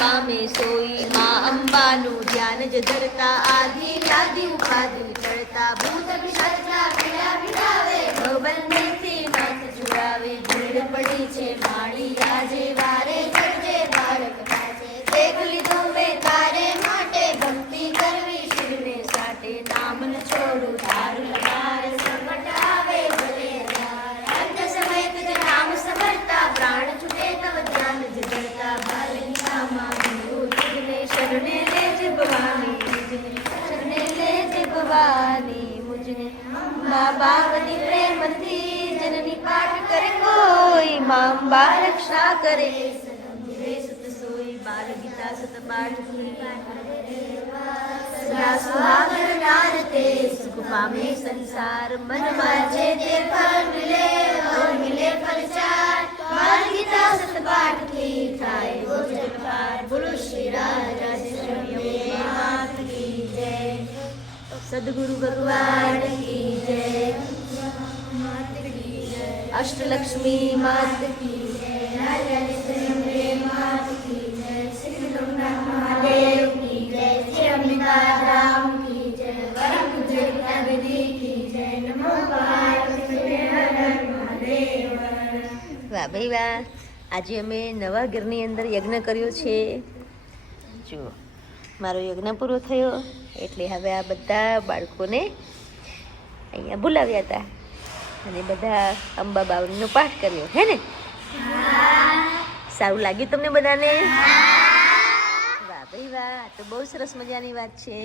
પામે સોઈ માં અંબાનું ધ્યાન જ ધરતા આદિ વ્યાધિ ઉપાધિ ટળતા ભૂત પિશાચના પીડા પીડાવે ભવબંધનથી નાથ છુડાવે ભીડ પડી છે માળી આજે વારે ચડજે બાળક પાસે દેખ લીધું મેં તારે માટે ભક્તિ કરવી શિવને સાટે નામ ન છોડું તારું લગાર સંકટ આવે ભલે અંત સમય તુજ નામ સમરતા પ્રાણ છૂટે તવ ધ્યાન જ ધરતા બાલકીમાં તુજને શરણે લેજે ભવાની શરણે લેજે ભવાની મુજને અંબા બાવની પ્રેમથી જનની પાઠ કરે કોઈ માં અંબા રક્ષા કરે સુત સોઈ બાલ ગીતા સત પાઠ સદા સુહાગર નાર તે સુખ પામે સંસાર મનમાં જે તે ફળ મિલે મિલે ફળ ચાર બાલ ગીતા સત પાઠ થી થાય ગોચર પાર બોલો શ્રી રાજરાજેશ્વરી માત કી જય સદગુરુ ભગવાન કી જય અષ્ટલક્ષ્મી માત કી જય રાજરાજેશ્વરી માત કી જય શ્રી રઘુનાથ મહાદેવ કી જય શ્રી અંબિકા ધામ કી જય પરમ પૂજ્ય ગીતાબેદી કી જય નમો પાર્વતી મહાદેવ. વાહ ભાઈ વાહ. આજે અમે નવા ઘરની અંદર યજ્ઞ કર્યો છે. જુઓ મારો યજ્ઞ પૂરો થયો એટલે હવે આ બધા બાળકોને અહીંયા બોલાવ્યા હતા અને બધા અંબા બાવનીનો પાઠ કર્યો હે ને. સારું લાગ્યું તમને બધાને? વાહ ભાઈ વાહ. તો બહુ સરસ મજાની વાત છે.